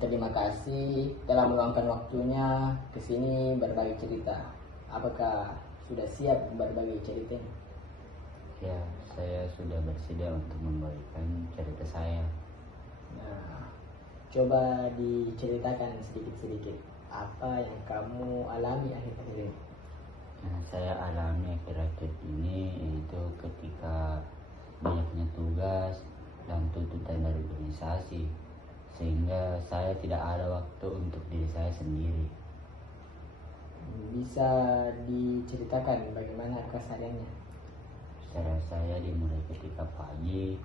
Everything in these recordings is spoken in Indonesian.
terima kasih telah meluangkan waktunya ke sini berbagi cerita. Apakah sudah siap berbagi ceritanya? Ya, saya sudah bersedia untuk membagikan cerita saya. Nah, coba diceritakan sedikit-sedikit apa yang kamu alami akhir-akhir ini. Nah, saya alami akhir-akhir ini yaitu ketika banyaknya tugas dan tuntutan dari organisasi, sehingga saya tidak ada waktu untuk diri saya sendiri. Bisa diceritakan bagaimana kesehariannya? Secara saya dimulai ketika pagi,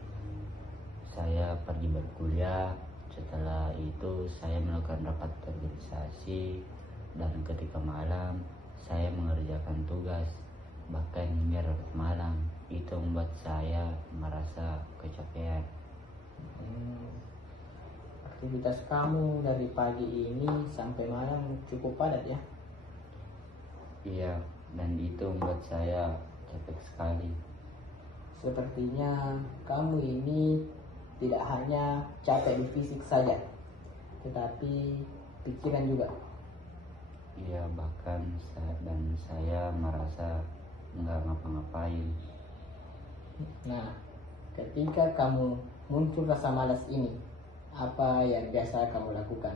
saya pergi berkuliah. Setelah itu saya melakukan rapat organisasi, dan ketika malam saya mengerjakan tugas, bahkan hingga larut malam. Itu membuat saya merasa kecapean. Aktivitas kamu dari pagi ini sampai malam cukup padat ya? Iya, dan itu membuat saya capek sekali. Sepertinya kamu ini tidak hanya capek di fisik saja, tetapi pikiran juga. Iya, bahkan saya merasa nggak ngapa-ngapain. Nah, ketika kamu muncul rasa malas ini, apa yang biasa kamu lakukan?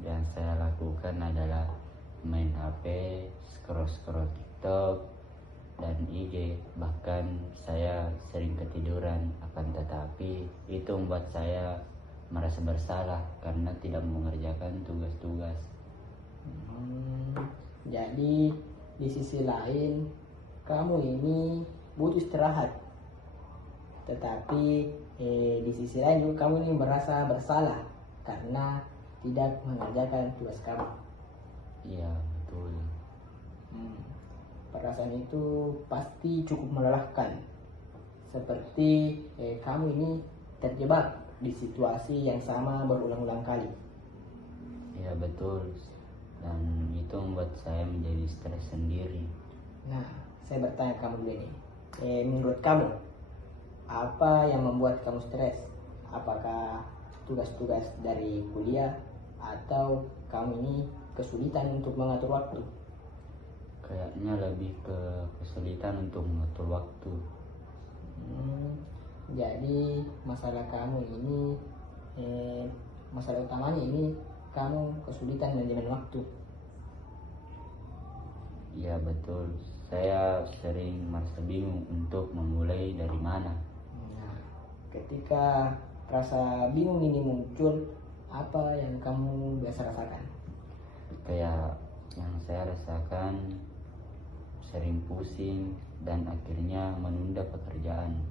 Yang saya lakukan adalah main HP, scroll-scroll TikTok dan IG. Bahkan saya sering ketiduran, akan tetapi itu membuat saya merasa bersalah karena tidak mengerjakan tugas-tugas. Jadi di sisi lain kamu ini butuh istirahat, tetapi di sisi lain juga kamu ini merasa bersalah karena tidak mengerjakan tugas kamu. Iya, betul. Perasaan itu pasti cukup melelahkan. Seperti kamu ini terjebak di situasi yang sama berulang-ulang kali. Iya, betul. Dan itu membuat saya menjadi stres sendiri. Nah, saya bertanya kamu dulu ini. Menurut kamu, apa yang membuat kamu stres? Apakah tugas-tugas dari kuliah atau kamu ini kesulitan untuk mengatur waktu? Kayaknya lebih ke kesulitan untuk mengatur waktu. Jadi masalah kamu ini, masalah utamanya ini kamu kesulitan manajemen waktu. Iya, betul. Saya sering merasa bingung untuk memulai dari mana. Nah, ketika rasa bingung ini muncul, apa yang kamu biasa rasakan? Kayak yang saya rasakan sering pusing dan akhirnya menunda pekerjaan.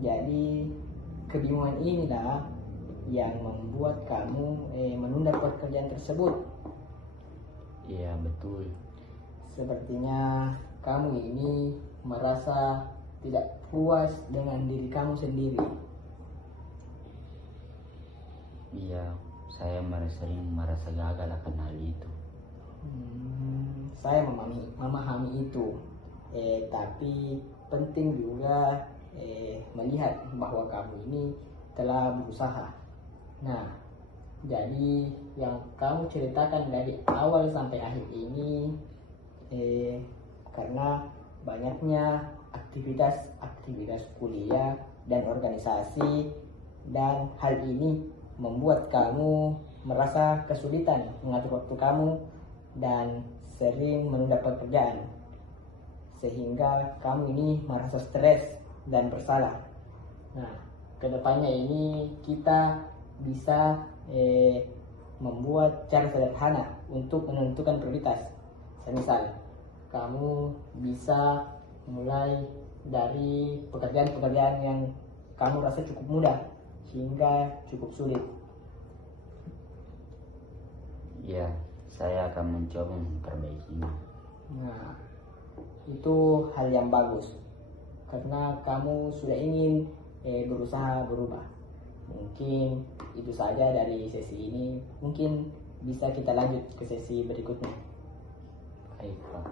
Jadi kebingungan inilah yang membuat kamu menunda pekerjaan tersebut. Iya, betul. Sepertinya kamu ini merasa tidak puas dengan diri kamu sendiri. Iya, saya sering merasa gagal akan hal itu. Saya memahami itu, tapi penting juga melihat bahwa kamu ini telah berusaha. Nah, jadi yang kamu ceritakan dari awal sampai akhir ini karena banyaknya aktivitas kuliah dan organisasi, dan hal ini membuat kamu merasa kesulitan mengatur waktu kamu dan sering menunda pekerjaan, sehingga kamu ini merasa stres dan bersalah. Nah, kedepannya ini kita bisa membuat cara sederhana untuk menentukan prioritas. Misal, kamu bisa mulai dari pekerjaan-pekerjaan yang kamu rasa cukup mudah hingga cukup sulit. Iya, saya akan mencoba memperbaikinya. Nah, itu hal yang bagus karena kamu sudah ingin berusaha berubah. Mungkin itu saja dari sesi ini. Mungkin bisa kita lanjut ke sesi berikutnya. Baik, Pak.